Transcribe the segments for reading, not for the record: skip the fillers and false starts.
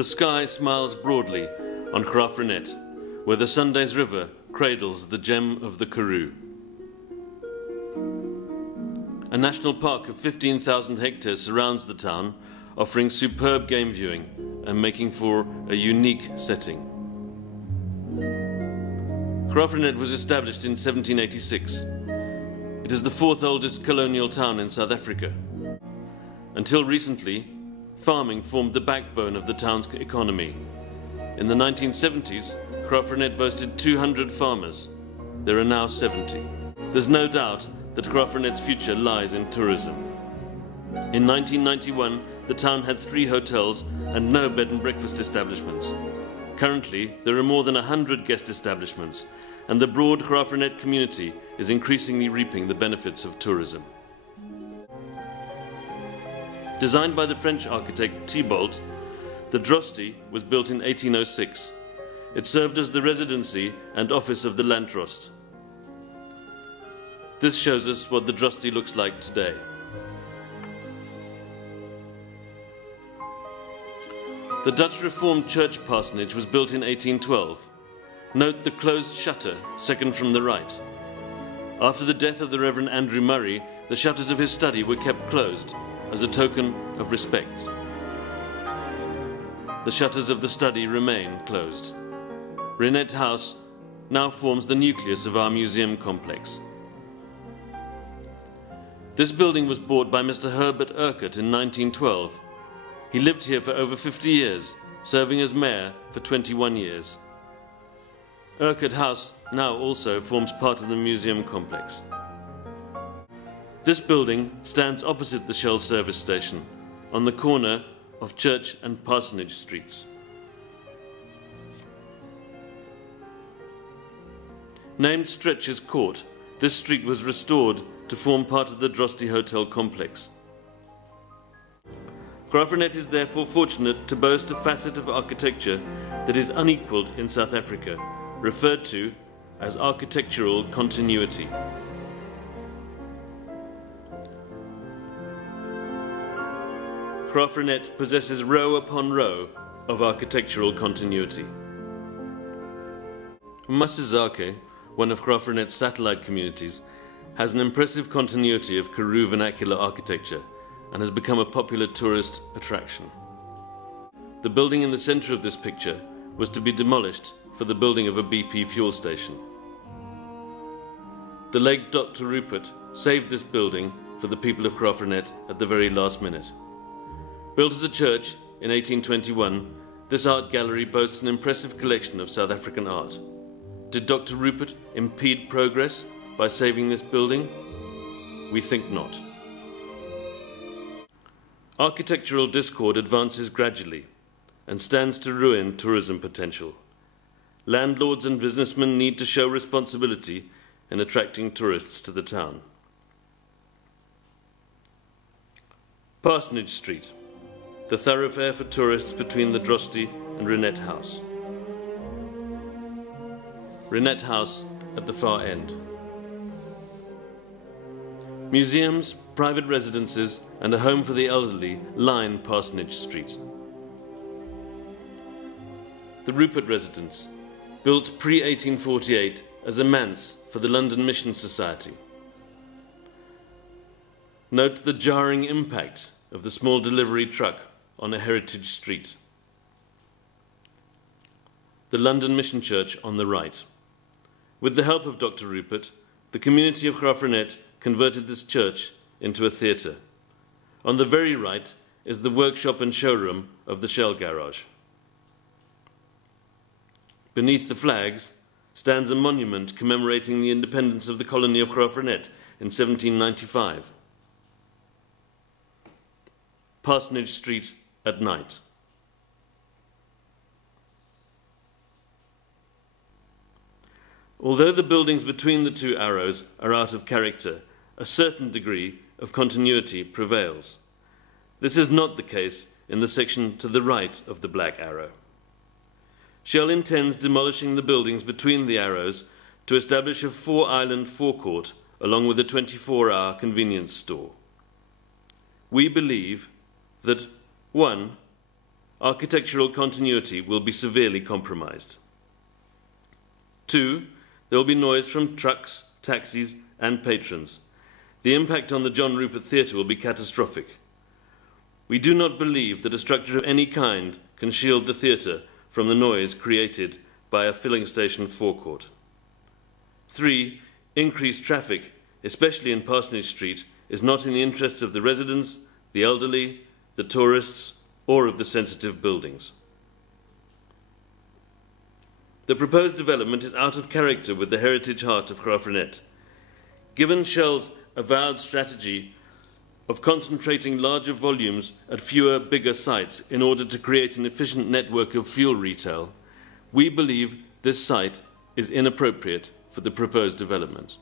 The sky smiles broadly on Graaff-Reinet, where the Sundays River cradles the gem of the Karoo. A national park of 15,000 hectares surrounds the town, offering superb game viewing and making for a unique setting. Graaff-Reinet was established in 1786. It is the fourth oldest colonial town in South Africa. Until recently, farming formed the backbone of the town's economy. In the 1970s, Graaff-Reinet boasted 200 farmers. There are now 70. There's no doubt that Graaff-Reinet's future lies in tourism. In 1991, the town had 3 hotels and no bed and breakfast establishments. Currently, there are more than 100 guest establishments, and the broad Graaff-Reinet community is increasingly reaping the benefits of tourism. Designed by the French architect Thibault, the Droste was built in 1806. It served as the residency and office of the Landdrost. This shows us what the Droste looks like today. The Dutch Reformed Church parsonage was built in 1812. Note the closed shutter, second from the right. After the death of the Reverend Andrew Murray, the shutters of his study were kept closed as a token of respect. The shutters of the study remain closed. Reinet House now forms the nucleus of our museum complex. This building was bought by Mr. Herbert Urquhart in 1912. He lived here for over 50 years, serving as mayor for 21 years. Urquhart House now also forms part of the museum complex. This building stands opposite the Shell service station, on the corner of Church and Parsonage Streets. Named Stretcher's Court, this street was restored to form part of the Droste Hotel complex. Graaff-Reinet is therefore fortunate to boast a facet of architecture that is unequalled in South Africa, referred to as architectural continuity. Graaff-Reinet possesses row upon row of architectural continuity. Masizake, one of Graaff-Reinet's satellite communities, has an impressive continuity of Karoo vernacular architecture and has become a popular tourist attraction. The building in the center of this picture was to be demolished for the building of a BP fuel station. The late Dr. Rupert saved this building for the people of Graaff-Reinet at the very last minute. Built as a church in 1821, this art gallery boasts an impressive collection of South African art. Did Dr. Rupert impede progress by saving this building? We think not. Architectural discord advances gradually and stands to ruin tourism potential. Landlords and businessmen need to show responsibility in attracting tourists to the town. Parsonage Street, the thoroughfare for tourists between the Droste and Reinet House. Reinet House at the far end. Museums, private residences, and a home for the elderly line Parsonage Street. The Rupert residence, built pre-1848 as a manse for the London Mission Society. Note the jarring impact of the small delivery truck on a heritage street. The London Mission Church on the right. With the help of Dr. Rupert, the community of Graaff-Reinet converted this church into a theatre. On the very right is the workshop and showroom of the Shell garage. Beneath the flags stands a monument commemorating the independence of the colony of Graaff-Reinet in 1795. Parsonage Street at night. Although the buildings between the two arrows are out of character, a certain degree of continuity prevails. This is not the case in the section to the right of the black arrow. Shell intends demolishing the buildings between the arrows to establish a 4-island forecourt along with a 24-hour convenience store. We believe that 1. architectural continuity will be severely compromised. 2. There will be noise from trucks, taxis and patrons. The impact on the John Rupert Theatre will be catastrophic. We do not believe that a structure of any kind can shield the theatre from the noise created by a filling station forecourt. 3. Increased traffic, especially in Parsonage Street, is not in the interests of the residents, the elderly, the tourists, or of the sensitive buildings. The proposed development is out of character with the heritage heart of Graaff-Reinet. Given Shell's avowed strategy of concentrating larger volumes at fewer, bigger sites in order to create an efficient network of fuel retail, we believe this site is inappropriate for the proposed development.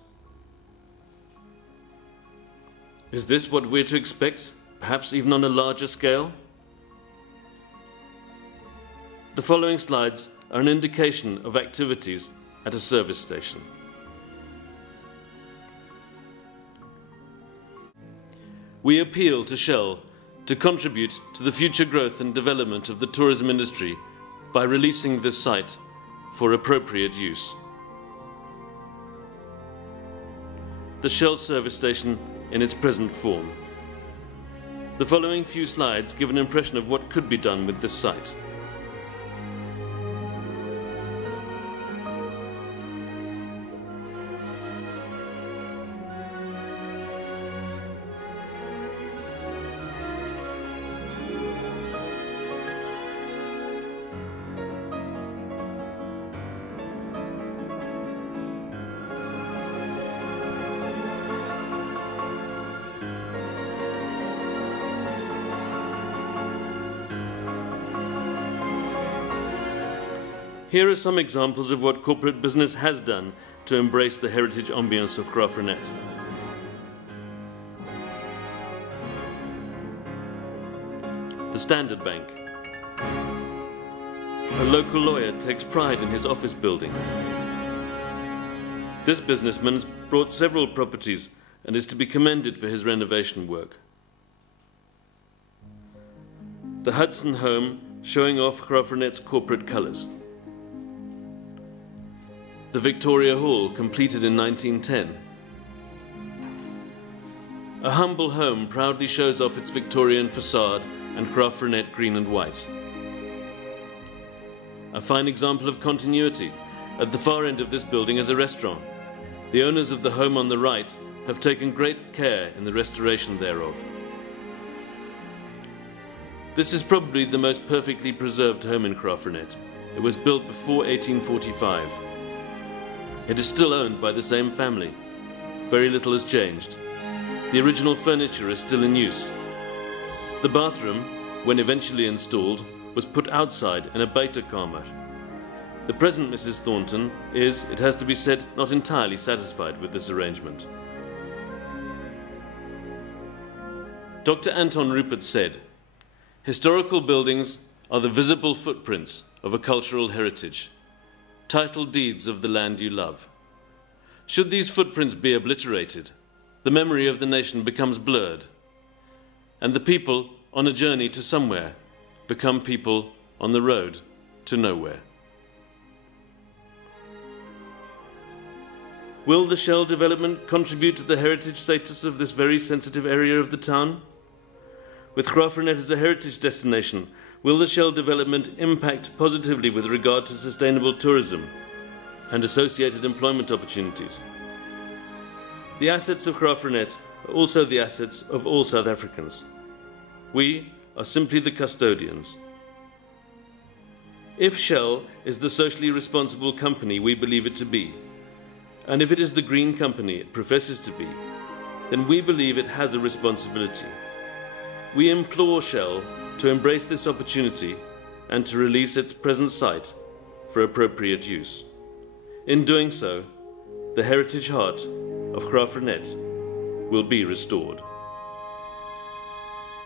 Is this what we're to expect, perhaps even on a larger scale? The following slides are an indication of activities at a service station. We appeal to Shell to contribute to the future growth and development of the tourism industry by releasing this site for appropriate use. The Shell service station in its present form. The following few slides give an impression of what could be done with this site. Here are some examples of what corporate business has done to embrace the heritage ambience of Graaff-Reinet. The Standard Bank. A local lawyer takes pride in his office building. This businessman has bought several properties and is to be commended for his renovation work. The Hudson Home, showing off Graaff-Reinet's corporate colours. The Victoria Hall, completed in 1910. A humble home proudly shows off its Victorian facade and Graaff-Reinet green and white. A fine example of continuity. At the far end of this building is a restaurant. The owners of the home on the right have taken great care in the restoration thereof. This is probably the most perfectly preserved home in Graaff-Reinet. It was built before 1845. It is still owned by the same family. Very little has changed. The original furniture is still in use. The bathroom, when eventually installed, was put outside in a buitenkamer. The present Mrs. Thornton is, it has to be said, not entirely satisfied with this arrangement. Dr. Anton Rupert said, "Historical buildings are the visible footprints of a cultural heritage. Title deeds of the land you love. Should these footprints be obliterated, the memory of the nation becomes blurred, and the people on a journey to somewhere become people on the road to nowhere." Will the Shell development contribute to the heritage status of this very sensitive area of the town? With Graaff-Reinet as a heritage destination, will the Shell development impact positively with regard to sustainable tourism and associated employment opportunities? The assets of Graaff-Reinet are also the assets of all South Africans. We are simply the custodians. If Shell is the socially responsible company we believe it to be, and if it is the green company it professes to be, then we believe it has a responsibility. We implore Shell to embrace this opportunity and to release its present site for appropriate use. In doing so, the heritage heart of Graaff-Reinet will be restored.